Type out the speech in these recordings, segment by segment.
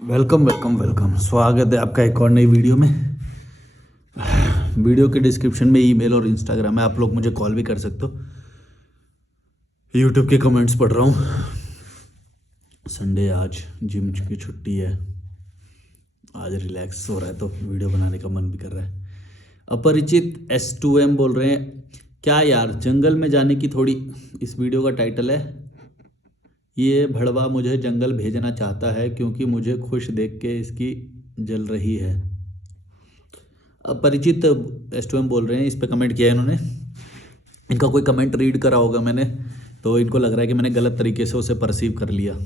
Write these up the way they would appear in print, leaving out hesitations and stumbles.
Welcome welcome welcome. स्वागत है आपका एक और नई वीडियो में। वीडियो के डिस्क्रिप्शन में ईमेल और इंस्टाग्राम है, आप लोग मुझे कॉल भी कर सकते हो। यूट्यूब के कमेंट्स पढ़ रहा हूँ। संडे, आज जिम की छुट्टी है, आज रिलैक्स हो रहा है तो वीडियो बनाने का मन भी कर रहा है। अपरिचित S2M बोल रहे हैं, क्या यार जंगल में जाने की थोड़ी। इस वीडियो का टाइटल है, ये भड़वा मुझे जंगल भेजना चाहता है क्योंकि मुझे खुश देख के इसकी जल रही है। अपरिचित S2M बोल रहे हैं, इस पे कमेंट किया है इन्होंने। इनका कोई कमेंट रीड करा होगा मैंने, तो इनको लग रहा है कि मैंने गलत तरीके से उसे परसीव कर लिया।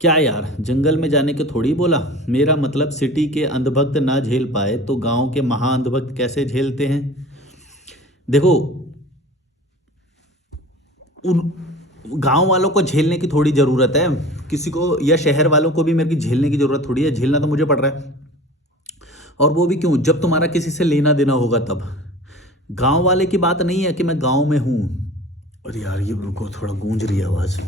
क्या यार जंगल में जाने के थोड़ी बोला, मेरा मतलब सिटी के अंधभक्त ना झेल पाए तो गांव के महा अंधभक्त कैसे झेलते हैं। देखो, उन गांव वालों को झेलने की थोड़ी ज़रूरत है किसी को, या शहर वालों को भी मेरे की झेलने की ज़रूरत थोड़ी है। झेलना तो मुझे पड़ रहा है, और वो भी क्यों, जब तुम्हारा किसी से लेना देना होगा तब। गांव वाले की बात नहीं है कि मैं गांव में हूँ। और यार ये रुको, थोड़ा गूंज रही है आवाज़।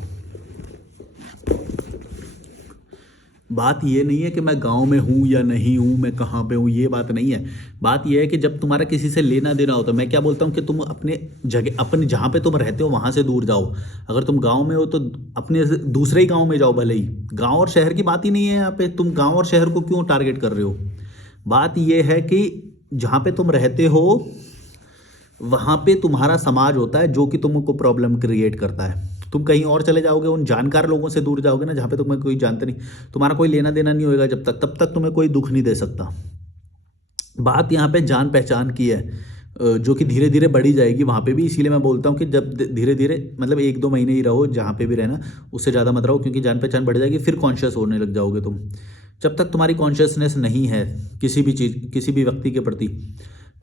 बात ये नहीं है कि मैं गांव में हूँ या नहीं हूँ, मैं कहाँ पे हूँ, ये बात नहीं है। बात ये है कि जब तुम्हारा किसी से लेना देना होता है, मैं क्या बोलता हूँ कि तुम अपने जगह, अपने जहाँ पे तुम रहते हो वहाँ से दूर जाओ। अगर तुम गांव में हो तो अपने दूसरे ही गांव में जाओ भले ही। गांव और शहर की बात ही नहीं है यहाँ पे, तुम गांव और शहर को क्यों टारगेट कर रहे हो। बात ये है कि जहाँ पे तुम रहते हो वहाँ पे तुम्हारा समाज होता है जो कि तुमको प्रॉब्लम क्रिएट करता है। तुम कहीं और चले जाओगे, उन जानकार लोगों से दूर जाओगे ना, जहाँ पे तुम्हें कोई जानते नहीं, तुम्हारा कोई लेना देना नहीं होएगा जब तक, तब तक तुम्हें कोई दुख नहीं दे सकता। बात यहाँ पे जान पहचान की है, जो कि धीरे धीरे बढ़ी जाएगी वहाँ पे भी। इसीलिए मैं बोलता हूँ कि जब धीरे धीरे, मतलब 1-2 महीने ही रहो जहाँ पे भी रहना, उससे ज़्यादा मत रहो, क्योंकि जान पहचान बढ़ जाएगी, फिर कॉन्शियस होने लग जाओगे तुम। जब तक तुम्हारी कॉन्शियसनेस नहीं है किसी भी चीज़, किसी भी व्यक्ति के प्रति,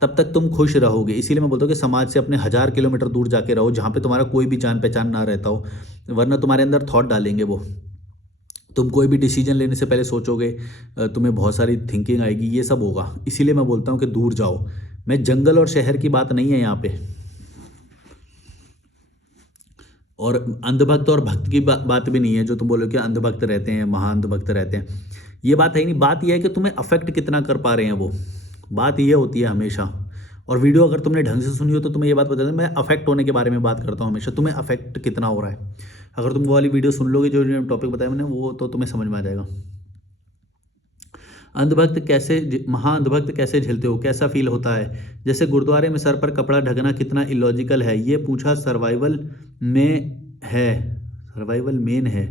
तब तक तुम खुश रहोगे। इसीलिए मैं बोलता हूँ कि समाज से अपने 1000 किलोमीटर दूर जाके रहो, जहाँ पे तुम्हारा कोई भी जान पहचान ना रहता हो, वरना तुम्हारे अंदर थॉट डालेंगे वो। तुम कोई भी डिसीजन लेने से पहले सोचोगे, तुम्हें बहुत सारी थिंकिंग आएगी, ये सब होगा। इसीलिए मैं बोलता हूँ कि दूर जाओ। मैं जंगल और शहर की बात नहीं है यहाँ पे, और अंधभक्त और भक्त की बात भी नहीं है, जो तुम बोलो कि अंधभक्त रहते हैं, महाअंधभक्त रहते हैं, ये बात है ही नहीं। बात यह है कि तुम्हें अफेक्ट कितना कर पा रहे हैं वो, बात ये होती है हमेशा। और वीडियो अगर तुमने ढंग से सुनी हो तो तुम्हें ये बात बता दें, मैं अफेक्ट होने के बारे में बात करता हूँ हमेशा। तुम्हें अफेक्ट कितना हो रहा है, अगर तुम वो वाली वीडियो सुन लोगे जो टॉपिक बताया मैंने, वो तो तुम्हें समझ में आ जाएगा। अंधभक्त कैसे, महाअंधभक्त कैसे झेलते हो, कैसा फील होता है। जैसे गुरुद्वारे में सर पर कपड़ा ढकना कितना इलॉजिकल है, ये पूछा सर्वाइवल में है, सर्वाइवल मेन है।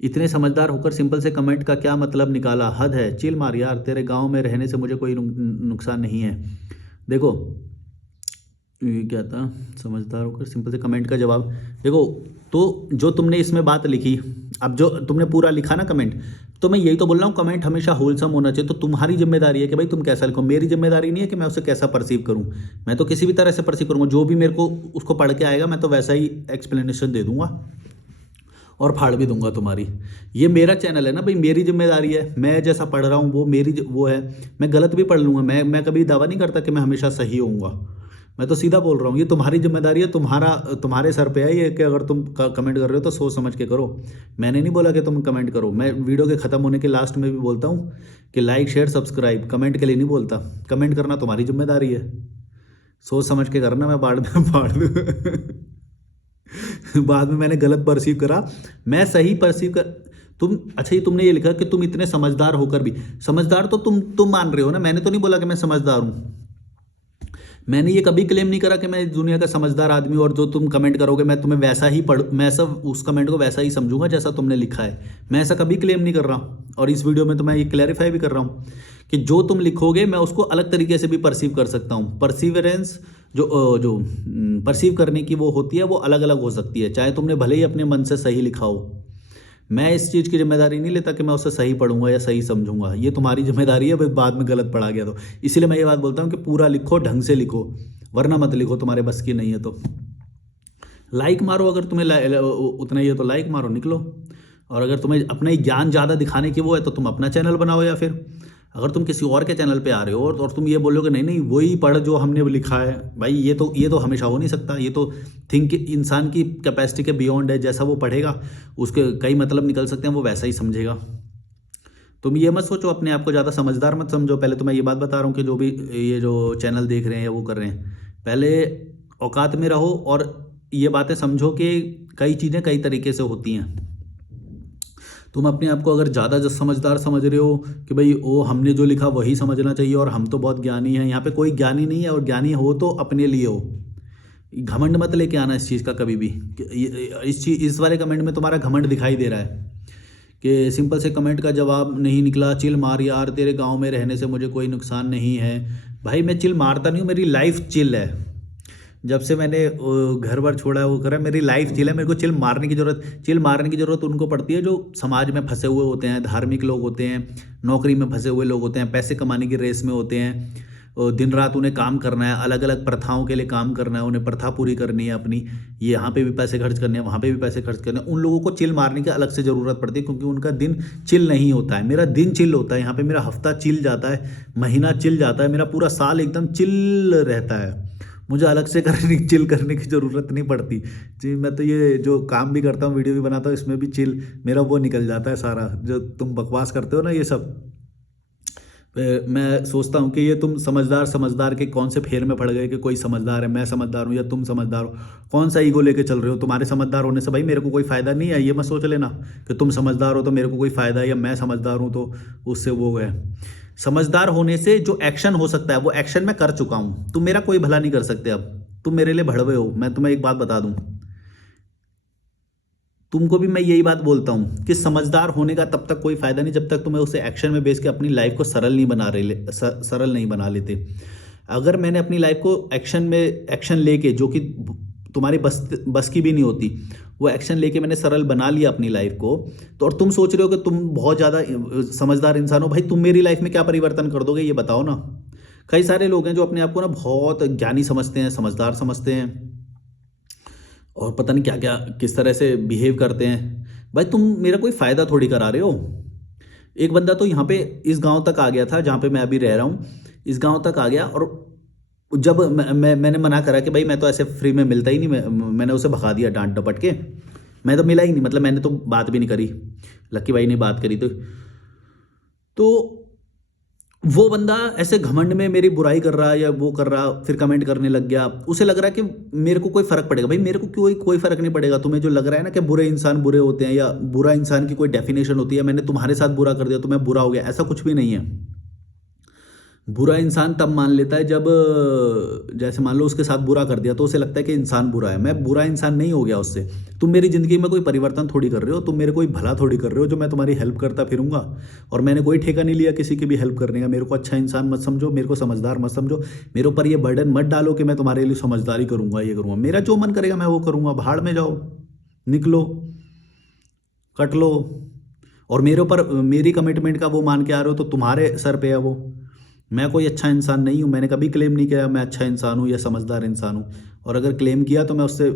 इतने समझदार होकर सिंपल से कमेंट का क्या मतलब निकाला, हद है। चिल मार यार, तेरे गांव में रहने से मुझे कोई नुकसान नहीं है। देखो ये क्या था, समझदार होकर सिंपल से कमेंट का जवाब। देखो, तो जो तुमने इसमें बात लिखी, अब जो तुमने पूरा लिखा ना कमेंट, तो मैं यही तो बोल रहा हूँ, कमेंट हमेशा होलसम होना चाहिए। तो तुम्हारी जिम्मेदारी है कि भाई तुम कैसा लिखो, मेरी जिम्मेदारी नहीं है कि मैं उसे कैसा परसीव करूँ। मैं तो किसी भी तरह से परसीव करूँगा, जो भी मेरे को उसको पढ़ के आएगा मैं तो वैसा ही एक्सप्लेनेशन दे दूंगा और फाड़ भी दूंगा तुम्हारी। ये मेरा चैनल है ना भाई, मेरी जिम्मेदारी है। मैं जैसा पढ़ रहा हूँ वो मेरी वो है। मैं गलत भी पढ़ लूँगा, मैं कभी दावा नहीं करता कि मैं हमेशा सही होऊंगा। मैं तो सीधा बोल रहा हूँ, ये तुम्हारी जिम्मेदारी है, तुम्हारे सर पे है ये कि अगर तुम कमेंट कर रहे हो तो सोच समझ के करो। मैंने नहीं बोला कि तुम कमेंट करो। मैं वीडियो के ख़त्म होने के लास्ट में भी बोलता हूँ कि लाइक शेयर सब्सक्राइब, कमेंट के लिए नहीं बोलता। कमेंट करना तुम्हारी जिम्मेदारी है, सोच समझ के करना। मैं फाड़ दूँ बाद में मैंने गलत परसीव करा, मैं सही परसीव कर। तुम अच्छा, ये तुमने ये लिखा कि तुम इतने समझदार होकर भी, समझदार तो तुम मान रहे हो ना, मैंने तो नहीं बोला कि मैं समझदार हूँ। मैंने ये कभी क्लेम नहीं करा कि मैं दुनिया का समझदार आदमी, और जो तुम कमेंट करोगे मैं तुम्हें वैसा ही मैं सब उस कमेंट को वैसा ही समझूंगा जैसा तुमने लिखा है। मैं ऐसा कभी क्लेम नहीं कर रहा, और इस वीडियो में तो मैं ये क्लैरिफाई भी कर रहा हूँ कि जो तुम लिखोगे मैं उसको अलग तरीके से भी परसीव कर सकता हूँ। परसीवरेंस जो परसीव करने की वो होती है, वो अलग अलग हो सकती है, चाहे तुमने भले ही अपने मन से सही लिखा हो। मैं इस चीज़ की जिम्मेदारी नहीं लेता कि मैं उसे सही पढ़ूंगा या सही समझूंगा, ये तुम्हारी जिम्मेदारी है। बाद में गलत पढ़ा गया तो इसीलिए मैं ये बात बोलता हूँ कि पूरा लिखो, ढंग से लिखो, वरना मत लिखो, तुम्हारे बस की नहीं है तो। लाइक मारो, अगर तुम्हें उतना ही है तो लाइक मारो, निकलो। और अगर तुम्हें अपने ज्ञान ज़्यादा दिखाने की वो है तो तुम अपना चैनल बनाओ, या फिर अगर तुम किसी और के चैनल पे आ रहे हो और तुम ये बोलोगे नहीं नहीं वही पढ़ जो हमने लिखा है, भाई ये तो हमेशा हो नहीं सकता। ये तो थिंक इंसान की कैपेसिटी के बियॉन्ड है। जैसा वो पढ़ेगा उसके कई मतलब निकल सकते हैं, वो वैसा ही समझेगा। तुम ये मत सोचो, अपने आप को ज़्यादा समझदार मत समझो। पहले तो मैं ये बात बता रहा हूँ कि जो भी ये जो चैनल देख रहे हैं या वो कर रहे हैं, पहले औकात में रहो और ये बातें समझो कि कई चीज़ें कई तरीके से होती हैं। तुम अपने आप को अगर ज़्यादा जो समझदार समझ रहे हो कि भाई वो हमने जो लिखा वही समझना चाहिए और हम तो बहुत ज्ञानी हैं, यहाँ पे कोई ज्ञानी नहीं है। और ज्ञानी हो तो अपने लिए हो, घमंड मत लेके आना इस चीज़ का कभी भी। इस वाले कमेंट में तुम्हारा घमंड दिखाई दे रहा है कि सिंपल से कमेंट का जवाब नहीं निकला, चिल मार यार, तेरे गांव में रहने से मुझे कोई नुकसान नहीं है। भाई मैं चिल मारता नहीं हूँ, मेरी लाइफ चिल है। जब से मैंने घर बार छोड़ा है वो करा, मेरी लाइफ चिल है। मेरे को चिल मारने की ज़रूरत उनको पड़ती है जो समाज में फंसे हुए होते हैं, धार्मिक लोग होते हैं, नौकरी में फंसे हुए लोग होते हैं, पैसे कमाने की रेस में होते हैं, और दिन रात उन्हें काम करना है, अलग अलग प्रथाओं के लिए काम करना है, उन्हें प्रथा पूरी करनी है अपनी, ये यहाँ पे भी पैसे खर्च करने हैं, वहाँ पे भी पैसे खर्च करने हैं। उन लोगों को चिल मारने की अलग से ज़रूरत पड़ती है क्योंकि उनका दिन चिल नहीं होता है। मेरा दिन चिल होता है, यहाँ पे मेरा हफ्ता चिल जाता है, महीना चिल जाता है, मेरा पूरा साल एकदम चिल रहता है। मुझे अलग से चिल करने की ज़रूरत नहीं पड़ती जी। मैं तो ये जो काम भी करता हूँ, वीडियो भी बनाता हूँ, इसमें भी चिल मेरा वो निकल जाता है सारा। जो तुम बकवास करते हो ना ये सब, मैं सोचता हूँ कि ये तुम समझदार के कौन से फेर में पड़ गए कि कोई समझदार है, मैं समझदार हूँ या तुम समझदार हो। कौन सा ईगो लेके चल रहे हो? तुम्हारे समझदार होने से भाई मेरे को कोई फ़ायदा नहीं है। ये मत सोच लेना कि तुम समझदार हो तो मेरे को कोई फ़ायदा है, या मैं समझदार हूँ तो उससे वो है। समझदार होने से जो एक्शन हो सकता है वो एक्शन मैं कर चुका हूँ। तुम मेरा कोई भला नहीं कर सकते। अब तुम मेरे लिए भड़वे हो। मैं तुम्हें एक बात बता दूँ, तुमको भी मैं यही बात बोलता हूँ कि समझदार होने का तब तक कोई फायदा नहीं जब तक तुम्हें उसे एक्शन में बेस के अपनी लाइफ को सरल नहीं बना लेते। अगर मैंने अपनी लाइफ को एक्शन लेके, जो कि तुम्हारी बस की भी नहीं होती, वो एक्शन लेके मैंने सरल बना लिया अपनी लाइफ को, तो और तुम सोच रहे हो कि तुम बहुत ज़्यादा समझदार इंसान हो। भाई तुम मेरी लाइफ में क्या परिवर्तन कर दोगे ये बताओ ना। कई सारे लोग हैं जो अपने आप को ना बहुत ज्ञानी समझते हैं, समझदार समझते हैं, और पता नहीं क्या क्या किस तरह से बिहेव करते हैं। भाई तुम मेरा कोई फ़ायदा थोड़ी करा रहे हो। एक बंदा तो यहाँ पे इस गांव तक आ गया था जहाँ पे मैं अभी रह रहा हूँ, इस गांव तक आ गया, और जब मैंने मना करा कि भाई मैं तो ऐसे फ्री में मिलता ही नहीं, मैंने उसे भगा दिया डांट डपट के। मैं तो मिला ही नहीं, मतलब मैंने तो बात भी नहीं करी, लक्की भाई ने बात करी। तो वो बंदा ऐसे घमंड में मेरी बुराई कर रहा या वो कर रहा, फिर कमेंट करने लग गया। उसे लग रहा है कि मेरे को कोई फर्क पड़ेगा। भाई मेरे को कोई फर्क नहीं पड़ेगा। तुम्हें जो लग रहा है ना कि बुरे इंसान बुरे होते हैं या बुरा इंसान की कोई डेफिनेशन होती है, मैंने तुम्हारे साथ बुरा कर दिया तो मैं बुरा हो गया, ऐसा कुछ भी नहीं है। बुरा इंसान तब मान लेता है जब, जैसे मान लो उसके साथ बुरा कर दिया तो उसे लगता है कि इंसान बुरा है। मैं बुरा इंसान नहीं हो गया उससे। तुम मेरी ज़िंदगी में कोई परिवर्तन थोड़ी कर रहे हो, तुम मेरे कोई भला थोड़ी कर रहे हो जो मैं तुम्हारी हेल्प करता फिरूंगा। और मैंने कोई ठेका नहीं लिया किसी की भी हेल्प करने का। मेरे को अच्छा इंसान मत समझो, मेरे को समझदार मत समझो, मेरे ऊपर ये बर्डन मत डालो कि मैं तुम्हारे लिए समझदारी करूँगा, ये करूँगा। मेरा जो मन करेगा मैं वो करूँगा। भाड़ में जाओ, निकलो, कट लो। और मेरे ऊपर मेरी कमिटमेंट का वो मान के आ रहे हो तो तुम्हारे सर पे है वो। मैं कोई अच्छा इंसान नहीं हूँ। मैंने कभी क्लेम नहीं किया मैं अच्छा इंसान हूँ या समझदार इंसान हूँ, और अगर क्लेम किया तो मैं उससे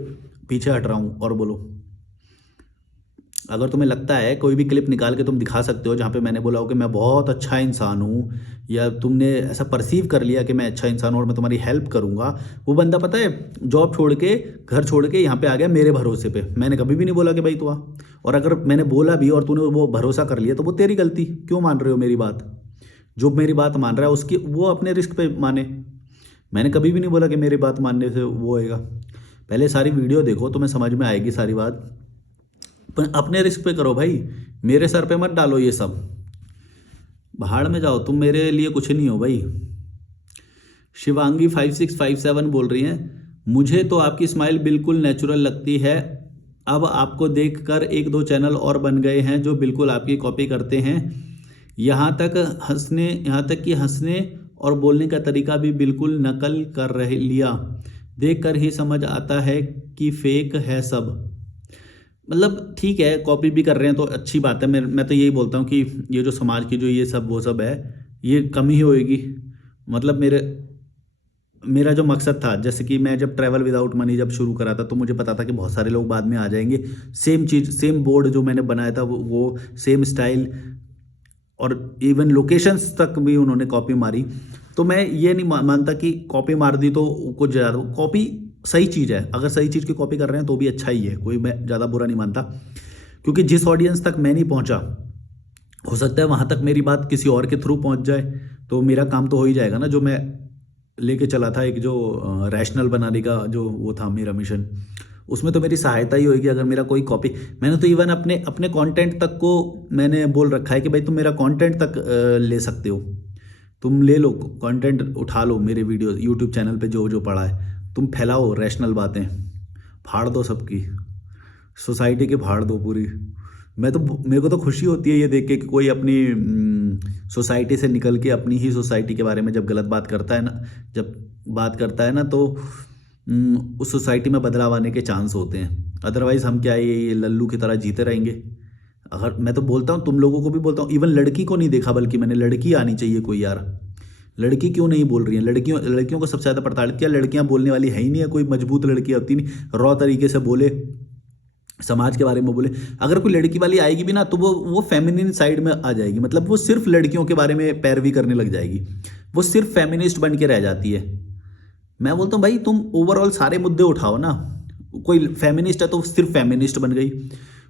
पीछे हट रहा हूँ। और बोलो, अगर तुम्हें लगता है कोई भी क्लिप निकाल के तुम दिखा सकते हो जहाँ पे मैंने बोला हो कि मैं बहुत अच्छा इंसान हूँ, या तुमने ऐसा परसीव कर लिया कि मैं अच्छा इंसान हूँ और मैं तुम्हारी हेल्प करूँगा, वो बंदा पता है जॉब छोड़ के, घर छोड़ के यहाँ पे आ गया मेरे भरोसे पे। मैंने कभी भी नहीं बोला कि भाई तू आ, और अगर मैंने बोला भी और तूने वो भरोसा कर लिया तो वो तेरी गलती। क्यों मान रहे हो मेरी बात? जो मेरी बात मान रहा है उसकी वो अपने रिस्क पे माने। मैंने कभी भी नहीं बोला कि मेरी बात मानने से वो होएगा। पहले सारी वीडियो देखो, तुम्हें समझ में आएगी सारी बात। पर अपने रिस्क पे करो भाई, मेरे सर पे मत डालो ये सब। भाड़ में जाओ, तुम मेरे लिए कुछ नहीं हो भाई। शिवांगी 5657 बोल रही हैं, मुझे तो आपकी स्माइल बिल्कुल नेचुरल लगती है। अब आपको देखकर एक दो चैनल और बन गए हैं जो बिल्कुल आपकी कॉपी करते हैं। यहाँ तक कि हंसने और बोलने का तरीका भी बिल्कुल नकल कर रहे लिया। देखकर ही समझ आता है कि फेक है सब। मतलब ठीक है, कॉपी भी कर रहे हैं तो अच्छी बात है। मैं तो यही बोलता हूँ कि ये जो समाज की जो ये सब वो सब है, ये कम ही होएगी। मतलब मेरा जो मकसद था, जैसे कि मैं जब ट्रैवल विदाउट मनी जब शुरू करा था तो मुझे पता था कि बहुत सारे लोग बाद में आ जाएंगे। सेम चीज़, सेम बोर्ड जो मैंने बनाया था वो सेम स्टाइल और इवन लोकेशंस तक भी उन्होंने कॉपी मारी। तो मैं ये नहीं मानता कि कॉपी मार दी तो कुछ ज़्यादा, कॉपी सही चीज़ है, अगर सही चीज़ की कॉपी कर रहे हैं तो भी अच्छा ही है, कोई मैं ज़्यादा बुरा नहीं मानता। क्योंकि जिस ऑडियंस तक मैं नहीं पहुंचा, हो सकता है वहां तक मेरी बात किसी और के थ्रू पहुंच जाए, तो मेरा काम तो हो ही जाएगा ना। जो मैं लेके चला था एक जो रैशनल बनाने का जो वो था मेरा मिशन, उसमें तो मेरी सहायता ही होगी अगर मेरा कोई कॉपी। मैंने तो इवन अपने अपने कंटेंट तक को मैंने बोल रखा है कि भाई तुम मेरा कंटेंट तक ले सकते हो, तुम ले लो कंटेंट, उठा लो मेरे वीडियो यूट्यूब चैनल पे जो जो पड़ा है, तुम फैलाओ रैशनल बातें, फाड़ दो सबकी, सोसाइटी की फाड़ दो पूरी। मैं तो, मेरे को तो खुशी होती है ये देख के कि कोई अपनी सोसाइटी से निकल के अपनी ही सोसाइटी के बारे में जब गलत बात करता है ना, जब बात करता है ना, तो उस सोसाइटी में बदलाव आने के चांस होते हैं। अदरवाइज़ हम क्या ये लल्लू की तरह जीते रहेंगे। अगर मैं तो बोलता हूँ, तुम लोगों को भी बोलता हूँ, इवन लड़की को नहीं देखा, बल्कि मैंने लड़की आनी चाहिए कोई यार। लड़की क्यों नहीं बोल रही है? लड़कियों को सबसे ज़्यादा प्रताड़ित किया, लड़कियां बोलने वाली है ही नहीं है, कोई मजबूत लड़की होती नहीं, रॉ तरीके से बोले, समाज के बारे में बोले। अगर कोई लड़की वाली आएगी भी ना तो वो फेमिनिन साइड में आ जाएगी, मतलब वो सिर्फ लड़कियों के बारे में पैरवी करने लग जाएगी, वो सिर्फ फेमिनिस्ट बन के रह जाती है। मैं बोलता हूँ भाई तुम ओवरऑल सारे मुद्दे उठाओ ना। कोई फेमिनिस्ट है तो सिर्फ फेमिनिस्ट बन गई,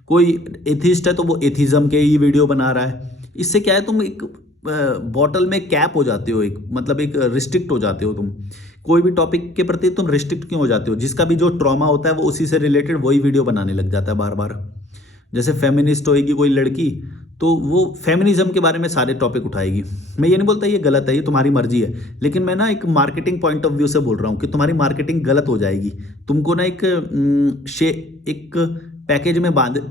कोई एथिस्ट है तो वो एथिज्म के ही वीडियो बना रहा है। इससे क्या है, तुम एक बॉटल में कैप हो जाते हो, एक मतलब एक रिस्ट्रिक्ट हो जाते हो। तुम कोई भी टॉपिक के प्रति तुम रिस्ट्रिक्ट क्यों हो जाते हो? जिसका भी जो ट्रॉमा होता है वो उसी से रिलेटेड वही वीडियो बनाने लग जाता है बार बार। जैसे फेमिनिस्ट होएगी कोई लड़की तो वो फेमिनिज्म के बारे में सारे टॉपिक उठाएगी। मैं ये नहीं बोलता ये गलत है, ये तुम्हारी मर्जी है, लेकिन मैं ना एक मार्केटिंग पॉइंट ऑफ व्यू से बोल रहा हूँ कि तुम्हारी मार्केटिंग गलत हो जाएगी। तुमको ना एक पैकेज में बांध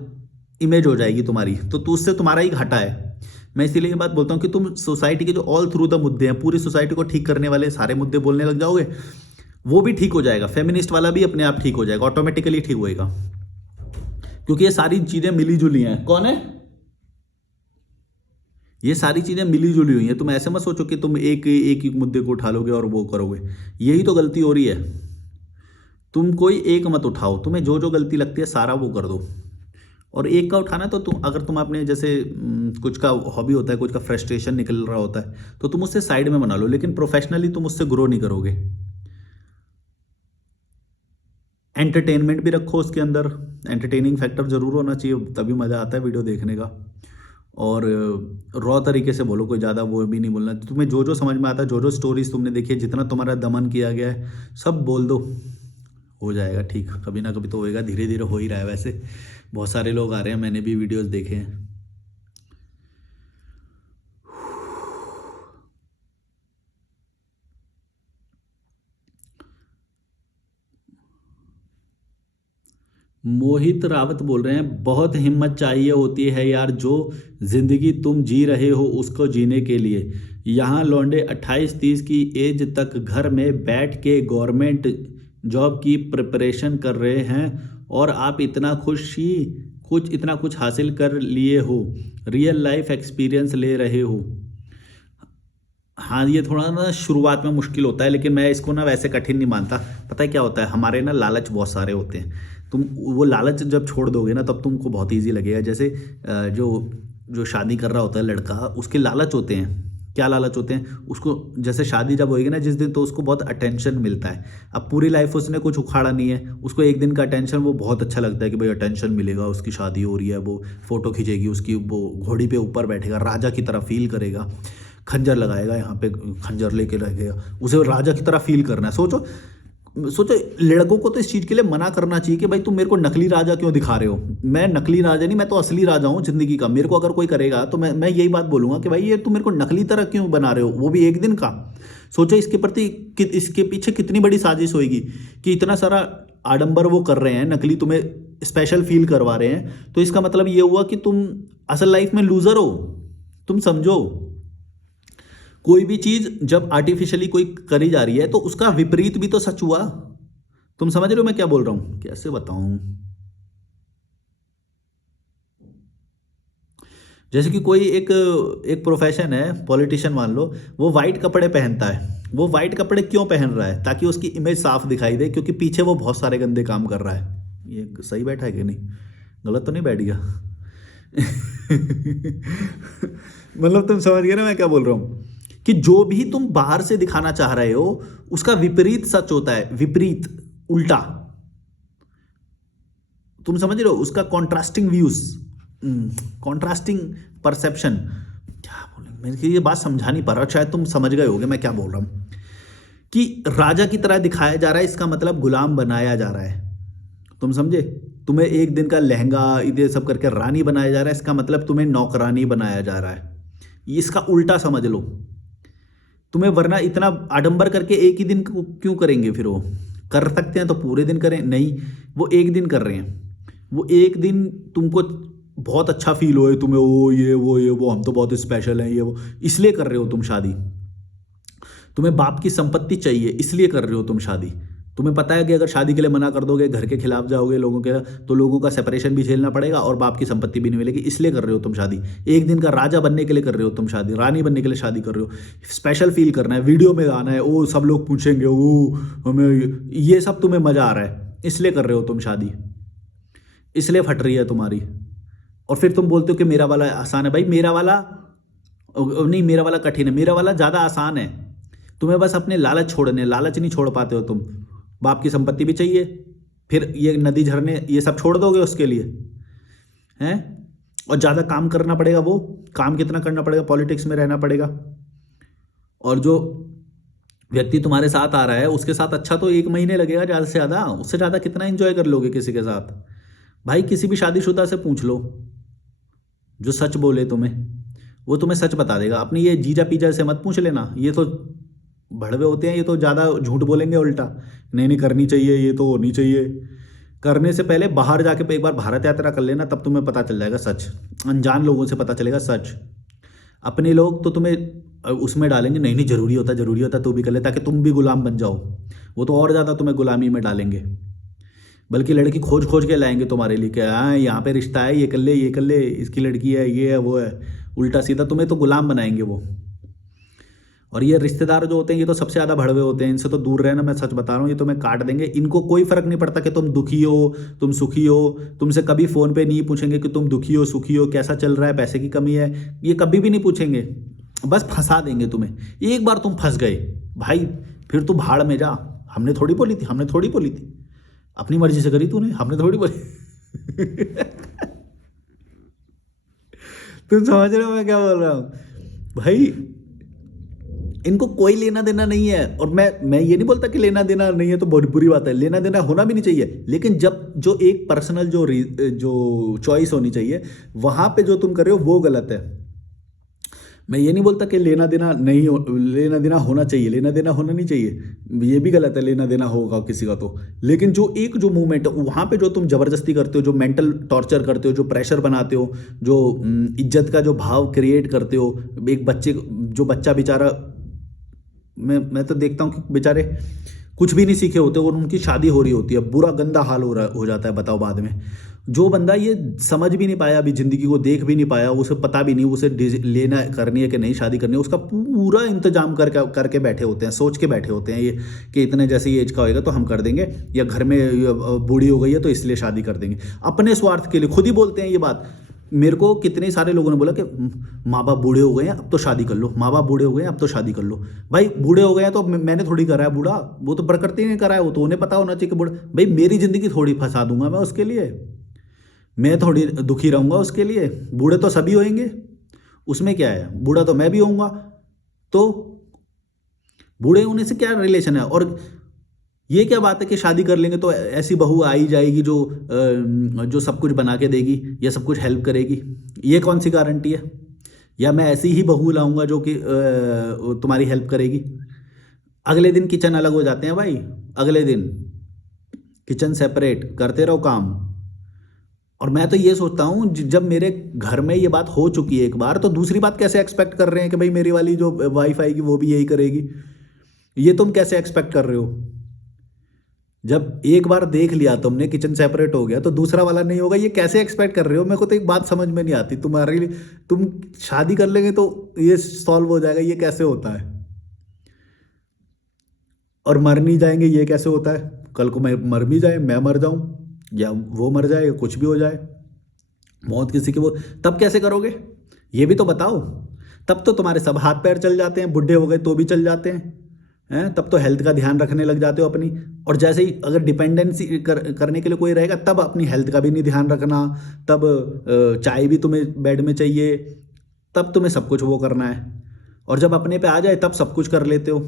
इमेज हो जाएगी तुम्हारी, तो उससे तुम्हारा ही घाटा है। मैं इसीलिए ये बात बोलता हूँ कि तुम सोसाइटी के जो ऑल थ्रू द मुद्दे हैं, पूरी सोसाइटी को ठीक करने वाले सारे मुद्दे बोलने लग जाओगे, वो भी ठीक हो जाएगा। फेमिनिस्ट वाला भी अपने आप ठीक हो जाएगा, ऑटोमेटिकली ठीक होएगा, क्योंकि ये सारी चीजें मिली जुली हैं। कौन है? ये सारी चीजें मिली जुली हुई हैं। तुम ऐसे मत सोचो कि तुम एक एक मुद्दे को उठा लोगे और वो करोगे, यही तो गलती हो रही है। तुम कोई एक मत उठाओ, तुम्हें जो जो गलती लगती है सारा वो कर दो। और एक का उठाना तो तुम, अगर तुम अपने जैसे कुछ का हॉबी होता है, कुछ का फ्रस्ट्रेशन निकल रहा होता है, तो तुम उससे साइड में बना लो, लेकिन प्रोफेशनली तुम उससे ग्रो नहीं करोगे। एंटरटेनमेंट भी रखो उसके अंदर, एंटरटेनिंग फैक्टर जरूर होना चाहिए, तभी मज़ा आता है वीडियो देखने का। और रॉ तरीके से बोलो, कोई ज़्यादा वो भी नहीं बोलना। तुम्हें जो जो समझ में आता है, जो जो स्टोरीज तुमने देखी है, जितना तुम्हारा दमन किया गया है, सब बोल दो, हो जाएगा ठीक। कभी ना कभी तो होएगा, धीरे धीरे हो ही रहा है। वैसे बहुत सारे लोग आ रहे हैं, मैंने भी वीडियोस देखे हैं। मोहित रावत बोल रहे हैं, बहुत हिम्मत चाहिए होती है यार, जो जिंदगी तुम जी रहे हो उसको जीने के लिए। यहाँ लौंडे 28-30 की एज तक घर में बैठ के गवर्नमेंट जॉब की प्रिपरेशन कर रहे हैं, और आप इतना इतना कुछ हासिल कर लिए हो, रियल लाइफ एक्सपीरियंस ले रहे हो। हाँ, ये थोड़ा ना शुरुआत में मुश्किल होता है, लेकिन मैं इसको ना वैसे कठिन नहीं मानता। पता है क्या होता है, हमारे ना लालच बहुत सारे होते हैं। तुम वो लालच जब छोड़ दोगे ना, तब तुमको बहुत इजी लगेगा। जैसे जो शादी कर रहा होता है लड़का, उसके लालच होते हैं। क्या लालच होते हैं उसको? जैसे शादी जब होएगी ना जिस दिन, तो उसको बहुत अटेंशन मिलता है। अब पूरी लाइफ उसने कुछ उखाड़ा नहीं है, उसको एक दिन का अटेंशन वो बहुत अच्छा लगता है कि भाई अटेंशन मिलेगा, उसकी शादी हो रही है, वो फोटो खींचेगी उसकी, वो घोड़ी पे ऊपर बैठेगा, राजा की तरह फील करेगा, खंजर लगाएगा, यहाँ पे खंजर लेके रहेगा, उसे राजा की तरह फील करना है। सोचो लड़कों को तो इस चीज़ के लिए मना करना चाहिए कि भाई तुम मेरे को नकली राजा क्यों दिखा रहे हो। मैं नकली राजा नहीं, मैं तो असली राजा हूँ जिंदगी का। मेरे को अगर कोई करेगा तो मैं यही बात बोलूंगा कि भाई ये तुम मेरे को नकली तरह क्यों बना रहे हो, वो भी एक दिन का। सोचो इसके प्रति इसके पीछे कितनी बड़ी साजिश होगी कि इतना सारा आडंबर वो कर रहे हैं, नकली तुम्हें स्पेशल फील करवा रहे हैं। तो इसका मतलब ये हुआ कि तुम असल लाइफ में लूजर हो। तुम समझो, कोई भी चीज जब आर्टिफिशियली कोई करी जा रही है तो उसका विपरीत भी तो सच हुआ। तुम समझ रहे हो मैं क्या बोल रहा हूं? कैसे बताऊं? जैसे कि कोई एक प्रोफेशन है, पॉलिटिशियन मान लो, वो वाइट कपड़े पहनता है। वो वाइट कपड़े क्यों पहन रहा है? ताकि उसकी इमेज साफ दिखाई दे, क्योंकि पीछे वो बहुत सारे गंदे काम कर रहा है। ये सही बैठा है कि नहीं? गलत तो नहीं बैठ गया? मतलब तुम समझ गए ना मैं क्या बोल रहा हूँ, कि जो भी तुम बाहर से दिखाना चाह रहे हो उसका विपरीत सच होता है, विपरीत, उल्टा। तुम समझ रहे हो, उसका कॉन्ट्रास्टिंग व्यूज, कॉन्ट्रास्टिंग परसेप्शन, क्या बोलेंगे, मेरे को ये बात समझा नहीं पा रहा, शायद तुम समझ गए होगे मैं क्या बोल रहा हूँ। कि राजा की तरह दिखाया जा रहा है, इसका मतलब गुलाम बनाया जा रहा है। तुम समझे, तुम्हें एक दिन का लहंगा ये सब करके रानी बनाया जा रहा है, इसका मतलब तुम्हें नौकरानी बनाया जा रहा है। इसका उल्टा समझ लो तुम्हें, वरना इतना आडंबर करके एक ही दिन क्यों करेंगे, फिर वो कर सकते हैं तो पूरे दिन करें, नहीं वो एक दिन कर रहे हैं। वो एक दिन तुमको बहुत अच्छा फील हो, तुम्हें ओ ये वो हम तो बहुत स्पेशल हैं ये वो, इसलिए कर रहे हो तुम शादी। तुम्हें बाप की संपत्ति चाहिए इसलिए कर रहे हो तुम शादी। तुम्हें पता है कि अगर शादी के लिए मना कर दोगे, घर के खिलाफ जाओगे लोगों के, तो लोगों का सेपरेशन भी झेलना पड़ेगा और बाप की संपत्ति भी नहीं मिलेगी, इसलिए कर रहे हो तुम शादी। एक दिन का राजा बनने के लिए कर रहे हो तुम शादी, रानी बनने के लिए शादी कर रहे हो, स्पेशल फील करना है, वीडियो में आना है, ओ सब लोग पूछेंगे ओ हमें, ये सब तुम्हें मजा आ रहा है, इसलिए कर रहे हो तुम शादी, इसलिए फट रही है तुम्हारी। और फिर तुम बोलते हो कि मेरा वाला आसान है। भाई मेरा वाला नहीं, मेरा वाला कठिन है, मेरा वाला ज़्यादा आसान है। तुम्हें बस अपने लालच छोड़ने, लालच नहीं छोड़ पाते हो तुम। बाप की संपत्ति भी चाहिए, फिर ये नदी झरने ये सब छोड़ दोगे उसके लिए हैं, और ज़्यादा काम करना पड़ेगा। वो काम कितना करना पड़ेगा, पॉलिटिक्स में रहना पड़ेगा। और जो व्यक्ति तुम्हारे साथ आ रहा है उसके साथ अच्छा तो 1 महीने लगेगा ज़्यादा से ज़्यादा, उससे ज़्यादा कितना एंजॉय कर लोगे किसी के साथ। भाई किसी भी शादीशुदा से पूछ लो जो सच बोले तुम्हें, वो तुम्हें सच बता देगा। अपनी ये जीजा पीजा से मत पूछ लेना, ये तो भड़वे होते हैं, ये तो ज़्यादा झूठ बोलेंगे उल्टा, नहीं नहीं करनी चाहिए, ये तो होनी चाहिए। करने से पहले बाहर जाके एक बार भारत यात्रा कर लेना, तब तुम्हें पता चल जाएगा सच। अनजान लोगों से पता चलेगा सच। अपने लोग तो तुम्हें उसमें डालेंगे, नहीं नहीं जरूरी होता तो भी कर ले, ताकि तुम भी गुलाम बन जाओ। वो तो और ज़्यादा तुम्हें गुलामी में डालेंगे, बल्कि लड़की खोज खोज के लाएंगे तुम्हारे लिए, क्या हाँ यहाँ पे रिश्ता है, ये कर ले, इसकी लड़की है, ये है वो है, उल्टा सीधा तुम्हें तो गुलाम बनाएंगे वो। और ये रिश्तेदार जो होते हैं ये तो सबसे ज़्यादा भड़वे होते हैं, इनसे तो दूर रहना, मैं सच बता रहा हूँ। ये तुम्हें काट देंगे, इनको कोई फर्क नहीं पड़ता कि तुम दुखी हो तुम सुखी हो। तुमसे कभी फ़ोन पे नहीं पूछेंगे कि तुम दुखी हो सुखी हो, कैसा चल रहा है, पैसे की कमी है, ये कभी भी नहीं पूछेंगे। बस फंसा देंगे तुम्हें। एक बार तुम फंस गए भाई, फिर तू भाड़ में जा। हमने थोड़ी बोली थी, अपनी मर्जी से करी तूने, हमने थोड़ी बोली। तुम समझ रहे हो मैं क्या बोल रहा हूँ भाई। इनको कोई लेना देना नहीं है। और मैं ये नहीं बोलता कि लेना देना नहीं है तो बहुत बुरी बात है, लेना देना होना भी नहीं चाहिए। लेकिन जब जो एक पर्सनल जो चॉइस होनी चाहिए, वहां पे जो तुम कर रहे हो वो गलत है। मैं ये नहीं बोलता कि लेना देना होना चाहिए, लेना देना होना नहीं चाहिए, ये भी गलत है, लेना देना होगा किसी का तो। लेकिन जो मूवमेंट है वहाँ पे जो तुम जबरदस्ती करते हो, जो मेंटल टॉर्चर करते हो, जो प्रेशर बनाते हो, जो इज्जत का जो भाव क्रिएट करते हो, एक जो बच्चा बेचारा, मैं तो देखता हूँ कि बेचारे कुछ भी नहीं सीखे होते और उनकी शादी हो रही होती है, बुरा गंदा हाल हो जाता है, बताओ बाद में। जो बंदा ये समझ भी नहीं पाया, अभी ज़िंदगी को देख भी नहीं पाया, उसे पता भी नहीं उसे लेना करनी है कि नहीं शादी करनी है, उसका पूरा इंतजाम करके बैठे होते हैं, सोच के बैठे होते हैं ये कि इतने जैसे एज का होएगा तो हम कर देंगे, या घर में बूढ़ी हो गई है तो इसलिए शादी कर देंगे। अपने स्वार्थ के लिए खुद ही बोलते हैं ये बात। मेरे को कितने सारे लोगों ने बोला कि माँ बाप बूढ़े हो गए हैं अब तो शादी कर लो, माँ बाप बूढ़े हो गए हैं अब तो शादी कर लो। भाई बूढ़े हो गए हैं तो मैंने थोड़ी करा है बूढ़ा, वो तो प्रकृति ने करा है, वो तो उन्हें पता होना चाहिए कि बूढ़ा। भाई मेरी ज़िंदगी थोड़ी फंसा दूंगा मैं उसके लिए, मैं थोड़ी दुखी रहूंगा उसके लिए। बूढ़े तो सभी होंगे, उसमें क्या है, बूढ़ा तो मैं भी होऊंगा, तो बूढ़े होने से क्या रिलेशन है। और ये क्या बात है कि शादी कर लेंगे तो ऐसी बहू आई जाएगी जो सब कुछ बना के देगी या सब कुछ हेल्प करेगी, ये कौन सी गारंटी है। या मैं ऐसी ही बहू लाऊंगा जो कि तुम्हारी हेल्प करेगी। अगले दिन किचन अलग हो जाते हैं भाई, अगले दिन किचन सेपरेट, करते रहो काम। और मैं तो ये सोचता हूँ जब मेरे घर में ये बात हो चुकी है एक बार, तो दूसरी बात कैसे एक्सपेक्ट कर रहे हैं कि भाई मेरी वाली जो वाइफ आएगी वो भी यही करेगी। ये तुम कैसे एक्सपेक्ट कर रहे हो। जब एक बार देख लिया तुमने किचन सेपरेट हो गया तो दूसरा वाला नहीं होगा, ये कैसे एक्सपेक्ट कर रहे हो। मेरे को तो एक बात समझ में नहीं आती, तुम्हारे लिए तुम शादी कर लेंगे तो ये सॉल्व हो जाएगा, ये कैसे होता है। और मर नहीं जाएंगे, ये कैसे होता है। कल को मैं मर भी जाए, मैं मर जाऊं या वो मर जाए या कुछ भी हो जाए, मौत किसी की, वो तब कैसे करोगे ये भी तो बताओ। तब तो तुम्हारे सब हाथ पैर चल जाते हैं, बुढ़े हो गए तो भी चल जाते हैं, तब तो हेल्थ का ध्यान रखने लग जाते हो अपनी। और जैसे ही अगर डिपेंडेंसी करने के लिए कोई रहेगा तब अपनी हेल्थ का भी नहीं ध्यान रखना, तब चाय भी तुम्हें बेड में चाहिए, तब तुम्हें सब कुछ वो करना है। और जब अपने पे आ जाए तब सब कुछ कर लेते हो।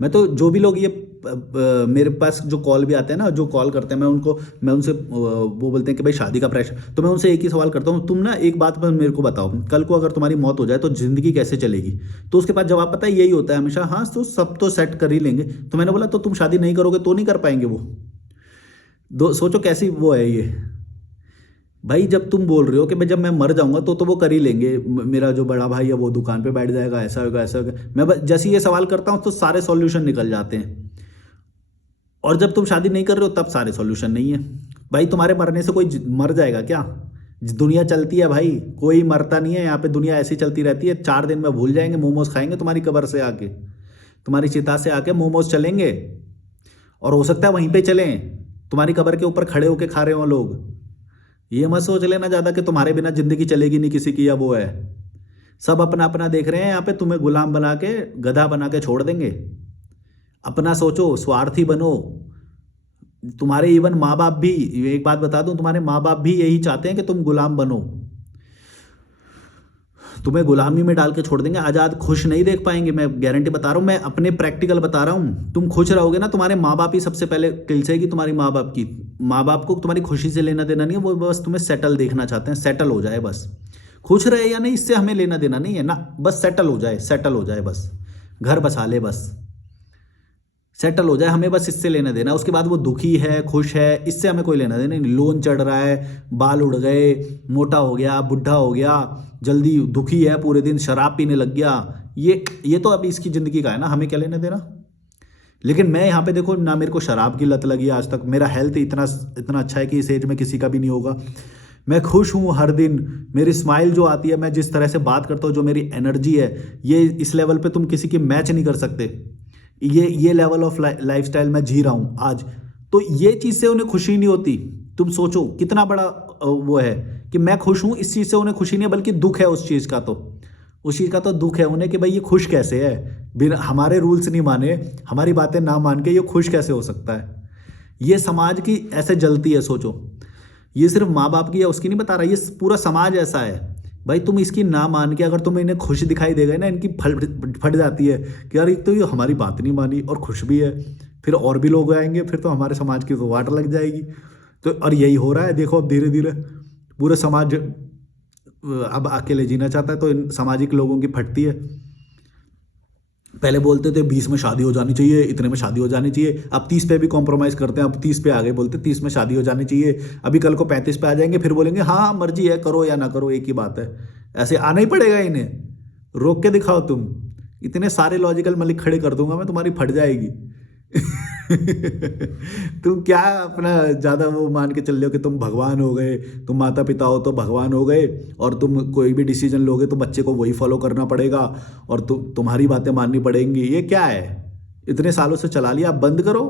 मैं तो जो भी लोग ये मेरे पास जो कॉल भी आते हैं ना, जो कॉल करते हैं, मैं उनसे वो बोलते हैं कि भाई शादी का प्रेशर, तो मैं उनसे एक ही सवाल करता हूँ, तुम ना एक बात पर मेरे को बताओ, कल को अगर तुम्हारी मौत हो जाए तो ज़िंदगी कैसे चलेगी? तो उसके पास जवाब पता है यही होता है हमेशा, हाँ तो सब तो सेट कर ही लेंगे। तो मैंने बोला तो तुम शादी नहीं करोगे तो नहीं कर पाएंगे वो? सोचो कैसी वो है ये भाई। जब तुम बोल रहे हो कि मैं जब मैं मर जाऊंगा तो वो कर ही लेंगे, मेरा जो बड़ा भाई है वो दुकान पे बैठ जाएगा, ऐसा होगा ऐसा होगा। मैं जैसे ये सवाल करता हूँ तो सारे सॉल्यूशन निकल जाते हैं। और जब तुम शादी नहीं कर रहे हो तब सारे सॉल्यूशन नहीं है। भाई तुम्हारे मरने से कोई मर जाएगा क्या? दुनिया चलती है भाई, कोई मरता नहीं है यहाँ पे, दुनिया ऐसी चलती रहती है। 4 दिन में भूल जाएंगे, मोमोज खाएंगे तुम्हारी कब्र से आके, तुम्हारी चिता से आके मोमोज चलेंगे। और हो सकता है वहीं पे चलें, तुम्हारी कब्र के ऊपर खड़े होके खा रहे हो लोग। ये मत सोच लेना ज़्यादा कि तुम्हारे बिना ज़िंदगी चलेगी नहीं किसी की, या वो है। सब अपना अपना देख रहे हैं यहाँ पे, तुम्हें गुलाम बना के गधा बना के छोड़ देंगे। अपना सोचो, स्वार्थी बनो। तुम्हारे इवन माँ बाप भी, एक बात बता दूं, तुम्हारे माँ बाप भी यही चाहते हैं कि तुम गुलाम बनो। तुम्हें गुलामी में डाल के छोड़ देंगे, आज़ाद खुश नहीं देख पाएंगे। मैं गारंटी बता रहा हूँ, मैं अपने प्रैक्टिकल बता रहा हूँ। तुम खुश रहोगे ना, तुम्हारे माँ बाप ही सबसे पहले किलसेगी तुम्हारी माँ बाप की। माँ बाप को तुम्हारी खुशी से लेना देना नहीं है, वो बस तुम्हें सेटल देखना चाहते हैं, सेटल हो जाए बस। खुश रहे या नहीं इससे हमें लेना देना नहीं है ना, बस सेटल हो जाए, सेटल हो जाए बस, घर बसा ले बस, सेटल हो जाए, हमें बस इससे लेना देना। उसके बाद वो दुखी है खुश है इससे हमें कोई लेना देना नहीं। लोन चढ़ रहा है, बाल उड़ गए, मोटा हो गया, बुढ़ा हो गया, जल्दी दुखी है, पूरे दिन शराब पीने लग गया, ये तो अभी इसकी ज़िंदगी का है ना, हमें क्या लेना देना। लेकिन मैं यहाँ पे देखो ना, मेरे को शराब की लत लगी आज तक, मेरा हेल्थ इतना अच्छा है कि इस एज में किसी का भी नहीं होगा। मैं खुश हूँ हर दिन, मेरी स्माइल जो आती है, मैं जिस तरह से बात करता हूँ, जो मेरी एनर्जी है, ये इस लेवल पे तुम किसी की मैच नहीं कर सकते। ये लेवल ऑफ लाइफस्टाइल मैं जी रहा हूँ आज। तो ये चीज़ से उन्हें खुशी नहीं होती। तुम सोचो कितना बड़ा वो है कि मैं खुश हूँ, इस चीज़ से उन्हें खुशी नहीं है, बल्कि दुख है उस चीज़ का। तो उस चीज़ का तो दुख है उन्हें कि भाई ये खुश कैसे है, बिना हमारे रूल्स नहीं माने, हमारी बातें ना मान के ये खुश कैसे हो सकता है। ये समाज की ऐसे जलती है। सोचो, ये सिर्फ माँ बाप की या उसकी नहीं बता रहा, ये पूरा समाज ऐसा है भाई। तुम इसकी ना मान के अगर तुम्हें इन्हें खुश दिखाई देगा ना, इनकी फट जाती है कि यार एक तो ये हमारी बात नहीं मानी और खुश भी है, फिर और भी लोग आएंगे, फिर तो हमारे समाज की तो वाट लग जाएगी। तो और यही हो रहा है, देखो अब धीरे धीरे पूरा समाज अब अकेले जीना चाहता है, तो इन सामाजिक लोगों की फटती है। पहले बोलते थे 20 में शादी हो जानी चाहिए, इतने में शादी हो जानी चाहिए, अब 30 पे भी कॉम्प्रोमाइज़ करते हैं, अब 30 पे आ गए, बोलते 30 में शादी हो जानी चाहिए। अभी कल को 35 पे आ जाएंगे, फिर बोलेंगे हाँ मर्जी है, करो या ना करो एक ही बात है। ऐसे आना ही पड़ेगा इन्हें, रोक के दिखाओ तुम। इतने सारे लॉजिकल मलिक खड़े कर दूंगा मैं, तुम्हारी फट जाएगी। तुम क्या अपना ज़्यादा वो मान के चल रहे हो कि तुम भगवान हो गए, तुम माता पिता हो तो भगवान हो गए, और तुम कोई भी डिसीजन लोगे तो बच्चे को वही फॉलो करना पड़ेगा, और तुम्हारी बातें माननी पड़ेंगी। ये क्या है, इतने सालों से चला लिया, आप बंद करो।